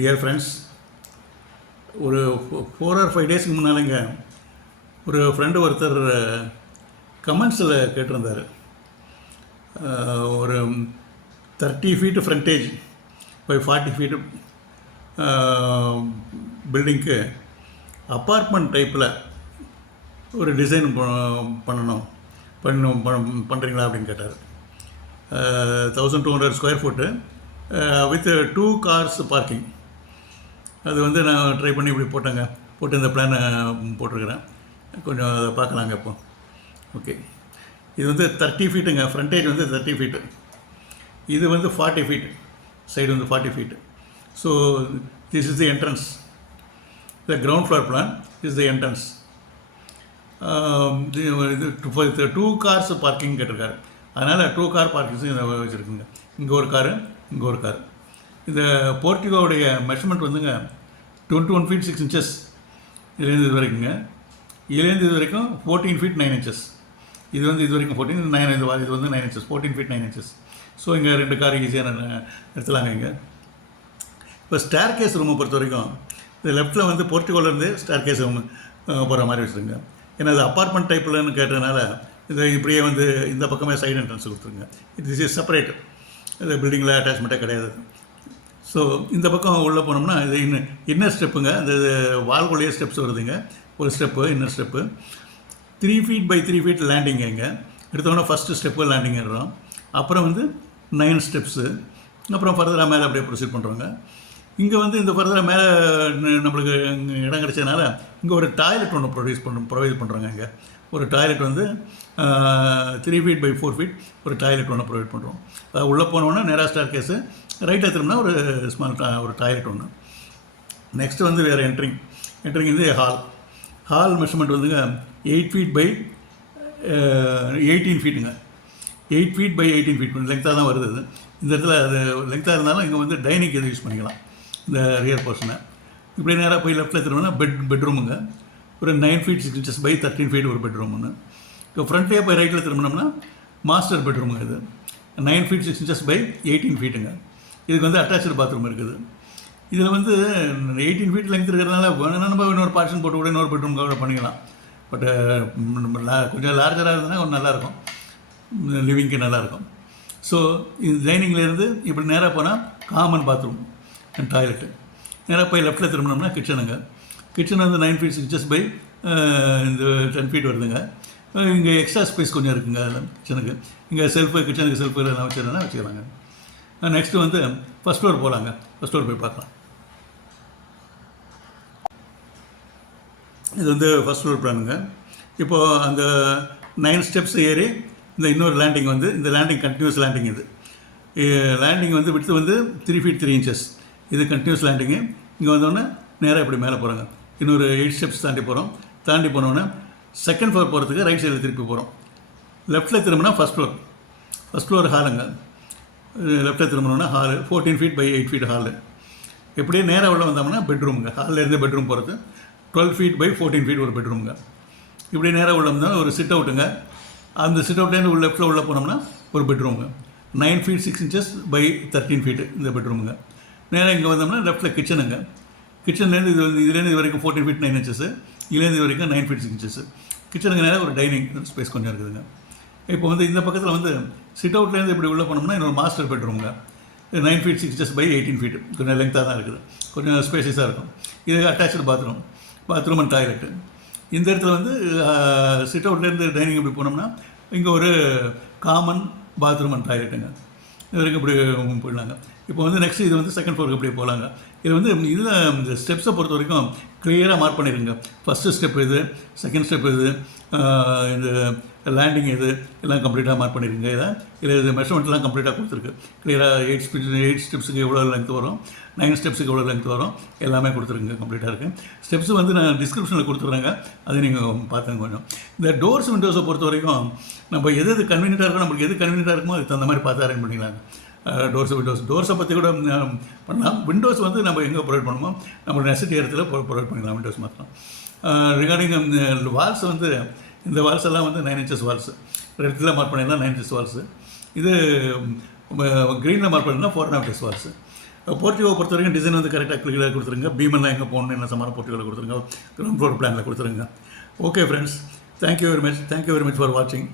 Dear friends, ஒரு 4 or 5 டேஸ்க்கு முன்னாலேங்க ஒரு ஃப்ரெண்டு ஒருத்தர் கமெண்ட்ஸில் கேட்டிருந்தார். ஒரு 30 feet ஃப்ரண்டேஜ் பை 40 feet பில்டிங்க்கு அப்பார்ட்மெண்ட் டைப்பில் ஒரு டிசைன் பண்ணுறீங்களா அப்படின்னு கேட்டார். 1200 square foot with 2 cars parking. அது வந்து நான் ட்ரை பண்ணி இப்படி போட்டு இந்த பிளானை போட்டிருக்கிறேன். கொஞ்சம் அதை பார்க்கலாங்க இப்போ. ஓகே, இது வந்து 30 feetங்க. ஃப்ரண்டேஜ் வந்து 30 feet. இது வந்து 40 feet. சைடு வந்து 40 feet. So this is the entrance. The ground floor plan is the entrance. இது 2 cars பார்க்கிங் கேட்டிருக்காரு. அதனால் 2 car பார்க்கிங்ஸும் இதை வச்சுருக்குங்க. இங்கே ஒரு காரு, இங்கே ஒரு கார். இந்த போர்ட்டிகோவுடைய மெஷர்மெண்ட் வந்துங்க 21 feet 6 inches இதுலேருந்து இது வரைக்குங்க. இதுலேருந்து இது வரைக்கும் 14 feet 9 inches. இது வந்து இது வரைக்கும் 14, இது வந்து 9 inches, 14 feet 9 inches. ஸோ இங்கே 2 கார் ஈஸியாக எடுத்துலாங்க. இங்கே இப்போ ஸ்டேர் கேஸ் ரூமை பொறுத்த வரைக்கும் இது லெஃப்ட்டில் வந்து போர்ட்டிகோலேருந்து ஸ்டேர் கேஸ் ரூம் போகிற மாதிரி வச்சுருங்க. ஏன்னா அது அப்பார்ட்மெண்ட் டைப்லன்னு கேட்டதுனால இது இப்படியே வந்து இந்த பக்கமே சைடு என்ட்ரன்ஸ் கொடுத்துருங்க. This is separate. இது பில்டிங்கில் அட்டாச்மெண்ட்டே கிடையாது. ஸோ இந்த பக்கம் உள்ளே போனோம்னா இது இன்னர் ஸ்டெப்புங்க. அந்த வால்குள்ளேயே ஸ்டெப்ஸ் வருதுங்க. ஒரு step, inner step 3 feet by 3 feet landing. இங்கே எடுத்தோன்னா ஃபஸ்ட்டு ஸ்டெப்பு லேண்டிங் ஏறுறோம். அப்புறம் வந்து 9 ஸ்டெப்ஸு. அப்புறம் ஃபர்தராக மேலே அப்படியே ப்ரொசீட் பண்ணுறோங்க. இங்கே வந்து இந்த ஃபர்தராக மேலே நம்மளுக்கு இடம் கிடைச்சதுனால இங்கே ஒரு டாய்லெட் ஒன்று ப்ரொவைட் பண்ணுறோங்க. இங்கே ஒரு டாய்லெட் வந்து 3 feet by 4 feet ஒரு டாய்லெட் ஒன்று ப்ரொவைட் பண்ணுறோம். அது உள்ளே போனோன்னா நேராக ஸ்டார் கேஸு, ரைட்டாக திரும்பினா ஒரு ஸ்மால் ஒரு டாய்லெட் ஒன்று. நெக்ஸ்ட்டு வந்து வேறு என்ட்ரிங் வந்து ஹால் மெஷர்மெண்ட் வந்துங்க 8 feet by 18 feetங்க. 8 feet by 18 feet லெங்க்த்தாக தான் வருது. அது இந்த இடத்துல அது லெங்க்த்தாக இருந்தாலும் இங்கே வந்து டைனிங் இது யூஸ் பண்ணிக்கலாம். இந்த ரியர் போர்ஷனை இப்படி நேராக போய் லெஃப்ட்டில் திரும்பினா பெட்ரூமுங்க. ஒரு 9 feet 6 inches by 13 feet ஒரு பெட்ரூம் ஒன்று. இப்போ ஃப்ரண்ட்லேயே போய் ரைட்டில் திரும்பினோம்னா மாஸ்டர் பெட்ரூமுங்க. இது 9 feet 6 inches by 18 feetங்க. இதுக்கு வந்து அட்டாச்சு பாத்ரூம் இருக்குது. இதில் வந்து 18 feet லெங்க் இருக்கிறதுனால வேணும்னா நம்ம இன்னொரு பார்ஷன் போட்டு கூட இன்னொரு பெட்ரூம் கூட பண்ணிக்கலாம். பட் கொஞ்சம் லார்ஜராக இருந்ததுன்னா கொஞ்சம் நல்லாயிருக்கும், லிவிங்க்கு நல்லாயிருக்கும். ஸோ இது டைனிங்லேருந்து இப்படி நேராக போனால் காமன் பாத்ரூம் அண்ட் டாய்லெட்டு. நேராக போய் லெஃப்ட்டில் திரும்பினோம்னா கிச்சனுங்க. கிச்சன் வந்து 9 feet 6 inches by இந்த 10 feet வருதுங்க. இங்கே எக்ஸ்ட்ரா ஸ்பேஸ் கொஞ்சம் இருக்குங்க அதில் கிச்சனுக்கு. இங்கே கிச்சனுக்கு செல்ஃபு எல்லாம் வச்சுக்கலாங்க. நெக்ஸ்ட்டு வந்து ஃபஸ்ட் ஃப்ளோர் போகலாங்க. ஃபஸ்ட் ஃப்ளோர் போய் பார்க்கலாம். இது வந்து ஃபஸ்ட் ஃப்ளோர் பிளானுங்க. இப்போது அந்த 9 steps ஏறி இந்த இன்னொரு லேண்டிங் வந்து இந்த லேண்டிங் கண்டினியூஸ் லேண்டிங். இது லேண்டிங் வந்து விட்த்து வந்து 3 feet 3 inches. இது கண்டினியூஸ் லேண்டிங்கு. இங்கே வந்தோடனே நேராக இப்படி மேலே போகிறாங்க. இன்னொரு 8 steps தாண்டி போனோன்னே செகண்ட் ஃப்ளோர் போகிறதுக்கு ரைட் சைடில் திருப்பி போகிறோம். லெஃப்ட்டில் திரும்பினா ஃபஸ்ட் ஃப்ளோர் ஹாலுங்க. லெஃப்ட்டில் திரும்பினோன்னா hall 14 feet by 8 feet hall. எப்படியே நேராக உள்ள வந்தோம்னா பெட்ரூமுங்க. ஹாலிலேருந்து பெட்ரூம் போகிறது 12 feet by 14 feet ஒரு பெட்ரூமுங்க. இப்படி நேராக உள்ள வந்தால் ஒரு சிட் அவுட்டுங்க. அந்த சிட் அவுட்லேருந்து லெஃப்ட்டில் உள்ளே போனோம்னா ஒரு பெட்ரூமுங்க. 9 feet 6 inches by 13 feet இந்த பெட்ரூமுங்க. நேராக இங்கே வந்தோம்னா லெஃப்ட்டில் கிச்சனுங்க. கிச்சன்லேருந்து இதுலேருந்து இது வரைக்கும் 14 feet 9 inches, இதுலேருந்து இது வரைக்கும் 9 feet 6 inches. கிச்சனுக்கு நேராக ஒரு டைனிங் ஸ்பேஸ் கொஞ்சம் இருக்குதுங்க. இப்போ வந்து இந்த பக்கத்தில் வந்து சிட் அவுட்லேருந்து இப்படி உள்ளே போனோம்னா இன்னொரு master பெட்ரூமுங்க. 9 feet 6 inches by 18 feet கொஞ்சம் லெங்க்த்தாக தான் இருக்குது, கொஞ்சம் ஸ்பேஷியஸாக இருக்கும். இது அட்டாச்சு பாத்ரூம் அண்ட் டாய்லெட்டு. இந்த இடத்துல வந்து சிட் அவுட்லேருந்து டைனிங் இப்படி போனோம்னா இங்கே ஒரு காமன் பாத்ரூம் அண்ட் டாய்லெட்டுங்க. இது வரைக்கும் இப்படி போயிடலாங்க. இப்போ வந்து நெக்ஸ்ட் இது வந்து செகண்ட் ஃப்ளோருக்கு இப்படி போகலாங்க. இது வந்து இதில் இந்த ஸ்டெப்ஸை பொறுத்த வரைக்கும் கிளியராக மார்க் பண்ணிடுங்க. ஃபஸ்ட்டு ஸ்டெப் இது, செகண்ட் ஸ்டெப் இது, இந்த லேண்டிங் இது எல்லாம் கம்ப்ளீட்டாக மார்க் பண்ணிடுங்க. இது மெஷர்மெண்ட்லாம் கம்ப்ளீட்டாக கொடுத்துருக்கு கிளியராக. 8 ஸ்டெப்ஸுக்கு எவ்வளோ லெங்த் வரும், 9 ஸ்டெப்ஸுக்கு எவ்வளோ லெங்த் வரும் எல்லாமே கொடுத்துருங்க. கம்ப்ளீட்டாக இருக்குது. ஸ்டெப்ஸ் வந்து நான் டிஸ்கிரிப்ஷனில் கொடுத்துட்றேங்க, அதை நீங்கள் பார்த்துங்க. கொஞ்சம் இந்த டோர்ஸ் விண்டோஸை பொறுத்த வரைக்கும் நம்ம எது கன்வீனியண்ட்டாக இருக்கோ, நம்மளுக்கு எது கன்வீனியண்ட்டாக இருக்குமோ அதுக்கு தகுந்த மாதிரி பார்த்து அரேஞ்ச் பண்ணிக்கலாங்க. டோர்ஸை பற்றி கூட பண்ணலாம். விண்டோஸ் வந்து நம்ம எங்கே ப்ரொவைட் பண்ணுமோ நம்மளோட நெசசிட்டி இடத்துல ப்ரொவைட் பண்ணிக்கலாம். விண்டோஸ் மாத்திரம். ரிகார்டிங் வால்ஸ் வந்து இந்த வால்ஸ் எல்லாம் வந்து 9 inches வால்ஸு. ரெட்டில் மார்க் பண்ணியிருந்தால் 9 inches வால்ஸு. இது க்ரீனில் மார்க் பண்ணியிருந்தால் 4.5 inches வால்ஸு. போர்ட்டிகோ பொறுத்த வரைக்கும் டிசைன் வந்து கரெக்டாக கிளியராக கொடுத்துருங்க. பீமெல்லாம் எங்கே போகணுன்னு என்ன சமான போர்ட்டிகோவில் கொடுத்துருங்க. கிரவுண்ட் ஃப்ளோர் பிளானில் கொடுத்துருங்க. Okay friends, thank you very much for வாட்சிங்.